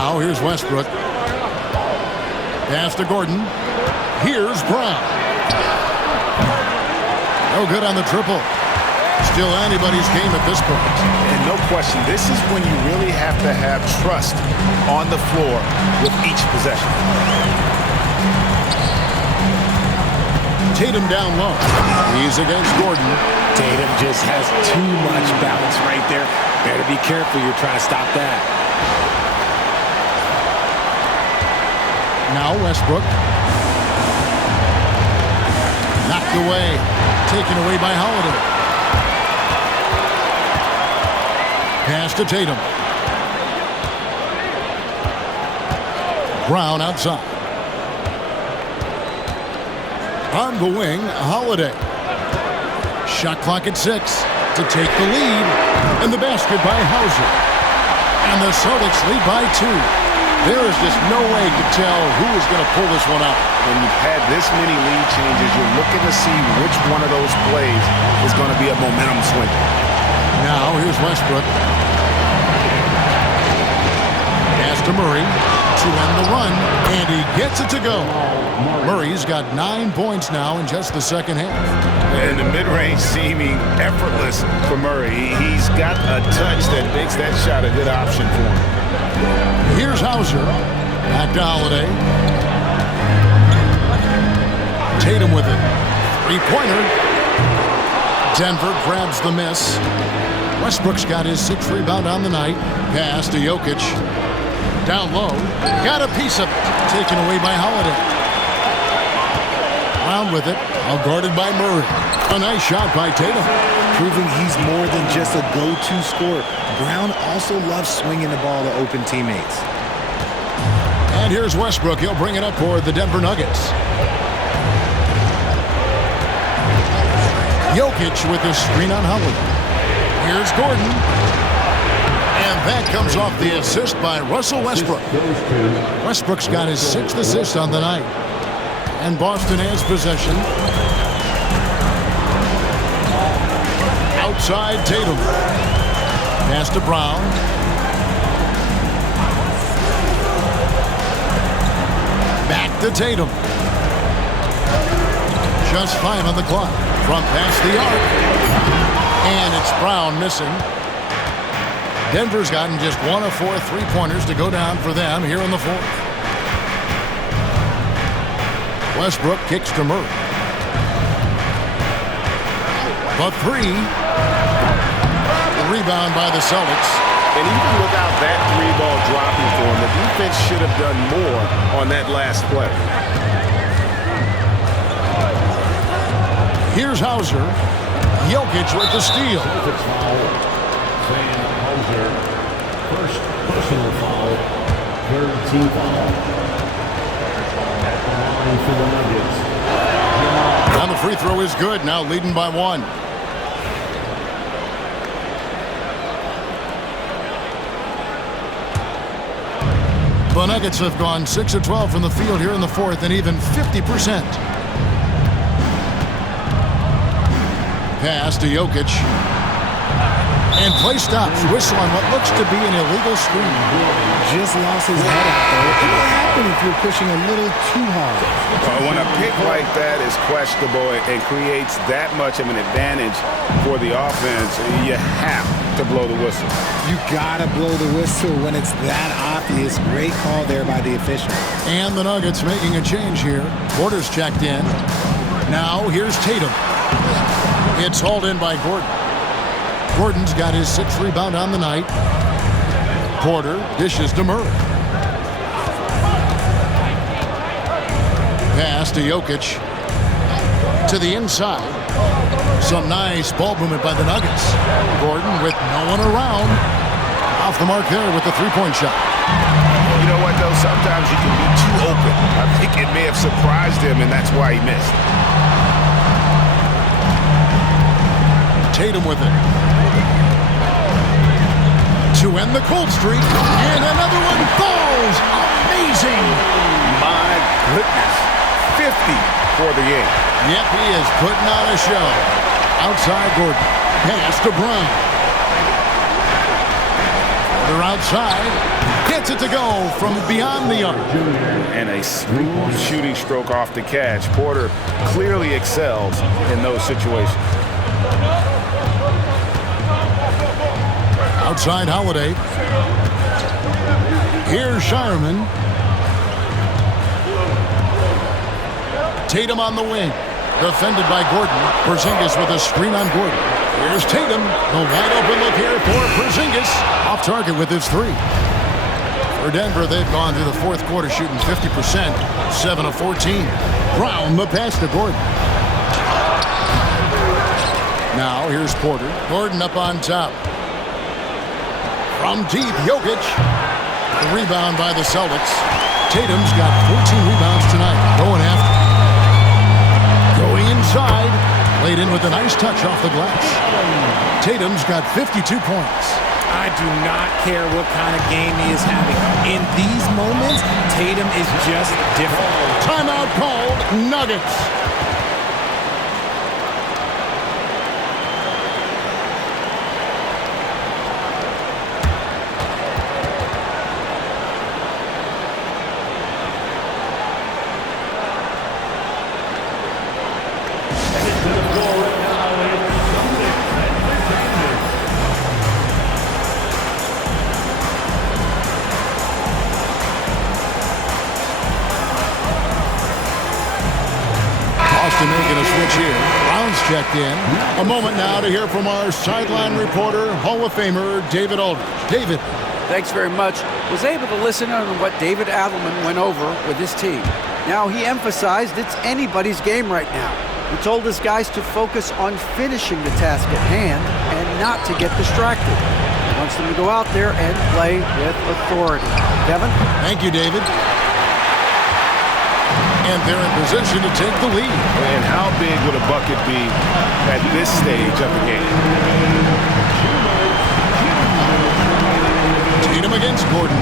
Now here's Westbrook. Pass to Gordon. Here's Brown. No good on the triple. Still anybody's game at this point. And no question, this is when you really have to have trust on the floor with each possession. Tatum down low. He's against Gordon. Tatum just has too much balance right there. Better be careful. You're trying to stop that. Now Westbrook. Knocked away. Taken away by Holiday. Pass to Tatum. Brown outside. On the wing, Holiday. Shot clock at 6 to take the lead. And the basket by Hauser. And the Celtics lead by 2. There is just no way to tell who is going to pull this one out. When you've had this many lead changes, you're looking to see which one of those plays is going to be a momentum swing. Now here's Westbrook. Pass to Murray to end the run, and he gets it to go. Murray's got 9 points now in just the second half. And the mid-range seeming effortless for Murray. He's got a touch that makes that shot a good option for him. Here's Hauser. Back to Holiday. Tatum with it. Three-pointer. Denver grabs the miss. Westbrook's got his 6th rebound on the night. Pass to Jokic. Down low. Got a piece of it. Taken away by Holiday. Brown with it. All guarded by Murray. A nice shot by Tatum. Proving he's more than just a go-to scorer. Brown also loves swinging the ball to open teammates. And here's Westbrook. He'll bring it up for the Denver Nuggets. Jokic with a screen on Howard. Here's Gordon. And that comes off the assist by Russell Westbrook. Westbrook's got his 6th assist on the night. And Boston has possession. Outside Tatum. Pass to Brown. Back to Tatum. Just 5 on the clock. From past the arc. And it's Brown missing. Denver's gotten just 1 of 4 3-pointers to go down for them here in the 4th. Westbrook kicks to Murray. The 3. The rebound by the Celtics. And even without that 3-ball dropping for him, the defense should have done more on that last play. Here's Hauser. Jokic with the steal. First personal foul, 3rd team foul. At the line for the Nuggets. And the free throw is good, now leading by 1. The Nuggets have gone 6 of 12 from the field here in the 4th and even 50%. Pass to Jokic. And play stops. Whistle on what looks to be an illegal screen. Just lost his head out there. It will happen if you're pushing a little too hard. When a pick like that is questionable and creates that much of an advantage for the offense, you have to blow the whistle. You gotta blow the whistle when it's that obvious. Great call there by the official. And the Nuggets making a change here. Porter's checked in. Now here's Tatum. It's hauled in by Gordon. Gordon's got his 6th rebound on the night. Porter dishes to Murray. Pass to Jokic. To the inside. Some nice ball movement by the Nuggets. Gordon with no one around. Off the mark there with the 3-point shot. You know what, though? Sometimes you can be too open. I think it may have surprised him, and that's why he missed. Tatum with it. To end the cold streak. And another one falls. Amazing. My goodness. 50 for the game. Yep, he is putting on a show. Outside Gordon. Pass to Brown. They're outside. Gets it to go from beyond the arc. And a smooth shooting stroke off the catch. Porter clearly excels in those situations. Outside Holiday. Here's Shireman. Tatum on the wing. Defended by Gordon. Porzingis with a screen on Gordon. Here's Tatum. The wide open look here for Porzingis. Off target with his three. For Denver, they've gone through the fourth quarter shooting 50%, 7 of 14. Brown the pass to Gordon. Now here's Porter. Gordon up on top. From deep, Jokic. The rebound by the Celtics. Tatum's got 14 rebounds tonight. Going after. Going inside. Laid in with a nice touch off the glass. Tatum's got 52 points. I do not care what kind of game he is having. In these moments, Tatum is just different. Timeout called. Nuggets. Making a switch here. Brown's checked in. A moment now to hear from our sideline reporter, Hall of Famer David Aldridge. David. Thanks very much. Was able to listen on what David Adelman went over with his team. Now, he emphasized it's anybody's game right now. He told his guys to focus on finishing the task at hand and not to get distracted. He wants them to go out there and play with authority. Kevin? Thank you, David. And they're in position to take the lead. And how big would a bucket be at this stage of the game? Tatum against Gordon.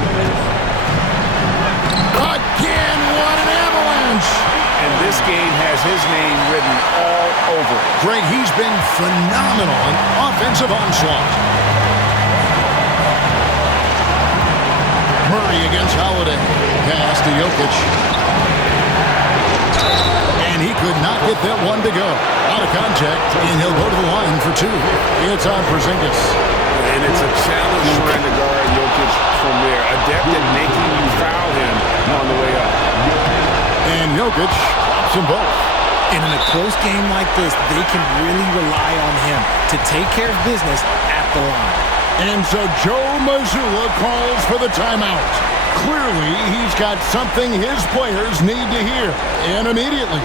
Again, what an avalanche! And this game has his name written all over it. Greg, he's been phenomenal in offensive onslaught. Murray against Holiday. Pass to Jokic. And he could not get that one to go. Out of contact, and he'll go to the line for two. It's on Porzingis. And it's a challenge trying to guard Jokic from there. Adept at making you foul him on the way up. And Jokic drops them both. And in a close game like this, they can really rely on him to take care of business at the line. And so Joe Mazzulla calls for the timeout. Clearly, he's got something his players need to hear, and immediately.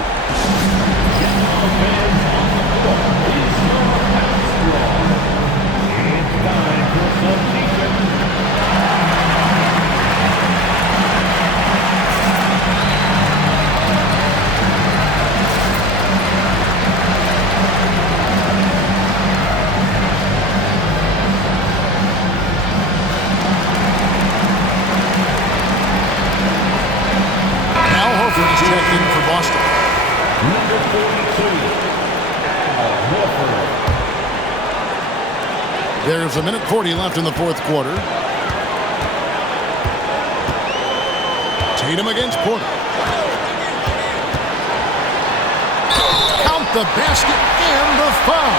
He's checked in for Boston. Number 42, Al Horford. There's 1:40 left in the fourth quarter. Tatum against Porter. Count the basket and the foul.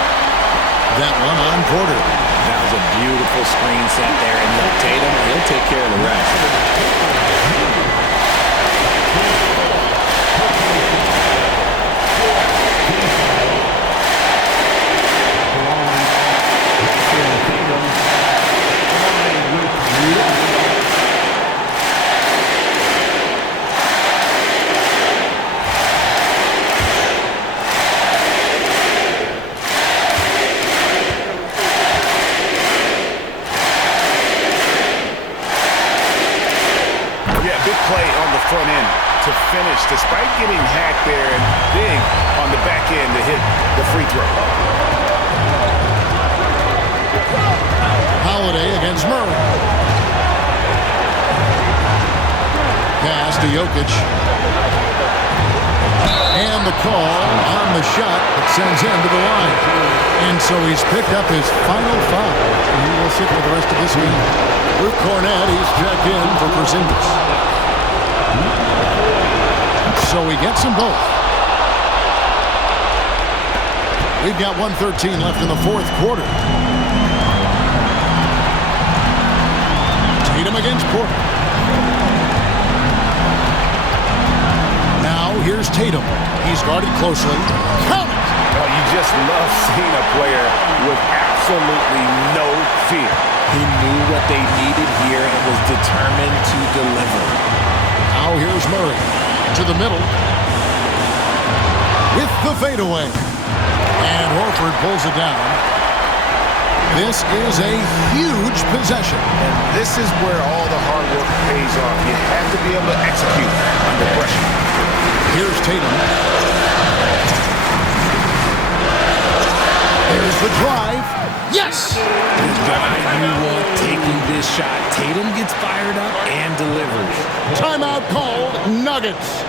That one on Porter. That was a beautiful screen set there. And look, Tatum, he'll take care of the rest. Front end to finish despite getting hacked there and big on the back end to hit the free throw. Holiday against Murray. Pass to Jokic. And the call on the shot that sends him to the line. And so he's picked up his final foul. He will sit for the rest of this game. With Cornette, he's checked in for Porzingis. So he gets them both. We've got 1:13 left in the fourth quarter. Tatum against Porter. Now here's Tatum. He's guarded closely. Count it! Oh, you just love seeing a player with absolutely no fear. He knew what they needed here and was determined to deliver. Now here's Murray to the middle with the fadeaway. And Horford pulls it down. This is a huge possession. And this is where all the hard work pays off. You have to be able to execute under pressure. Here's Tatum. Here's the drive. Yes! The guy you want taking this shot. Tatum gets fired up and delivers. Timeout called. Nuggets.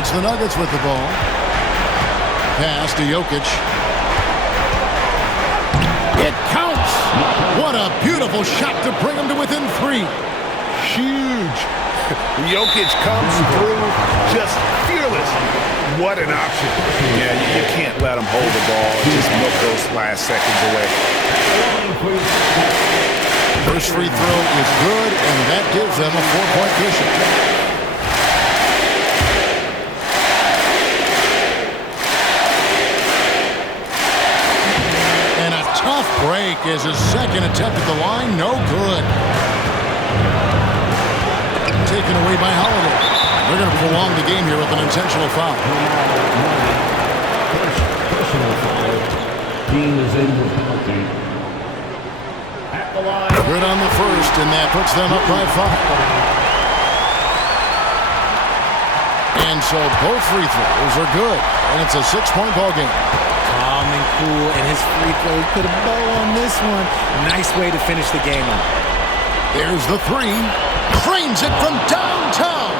It's the Nuggets with the ball. Pass to Jokic. It counts! What a beautiful shot to bring him to within 3. Huge. Jokic comes through just fearless. What an option. Yeah, you can't let him hold the ball and just milk those last seconds away. First free throw is good, and that gives them a 4-point cushion. Tough break is his second attempt at the line. No good. Taken away by Holiday. They're going to prolong the game here with an intentional foul. Personal foul. Team is in with penalty. At the line. Good on the first, and that puts them up by 5. And so both free throws are good, and it's a 6-point ball game. Calm and cool, and his free throws put a bow on this one. Nice way to finish the game up. There's the 3. Cranes it from downtown.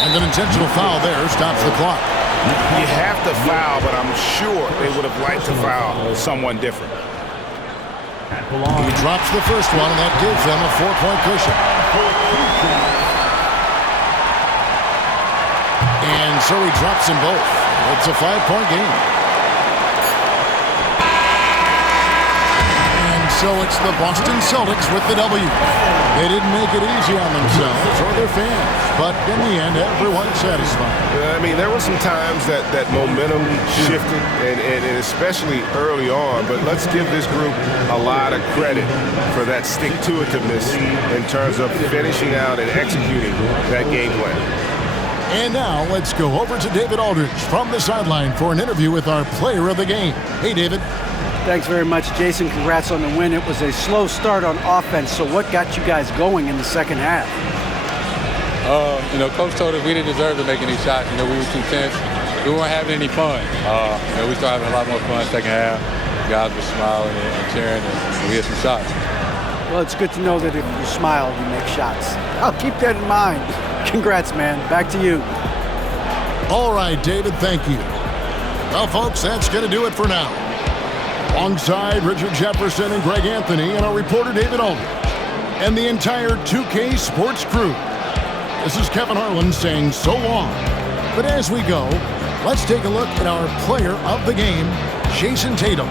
And an intentional foul there stops the clock. You have to foul, but I'm sure they would have liked to foul someone different. He drops the first one, and that gives them a 4-point cushion. And so he drops them both. It's a 5-point game. And so it's the Boston Celtics with the W. They didn't make it easy on themselves or their fans, but in the end, everyone's satisfied. I mean, there were some times that momentum shifted, and especially early on, but let's give this group a lot of credit for that stick-to-itiveness in terms of finishing out and executing that game plan. And now let's go over to David Aldridge from the sideline for an interview with our player of the game. Hey, David. Thanks very much, Jason. Congrats on the win. It was a slow start on offense, so what got you guys going in the second half? Coach told us we didn't deserve to make any shots. We were too tense. We weren't having any fun. We started having a lot more fun second half. Guys were smiling and cheering, and we had some shots. Well, it's good to know that if you smile, you make shots. I'll keep that in mind. Congrats, man. Back to you. All right, David, thank you. Well, folks, that's going to do it for now. Alongside Richard Jefferson and Greg Anthony and our reporter David Aldridge and the entire 2K Sports crew, this is Kevin Harlan saying so long. But as we go, let's take a look at our player of the game, Jason Tatum.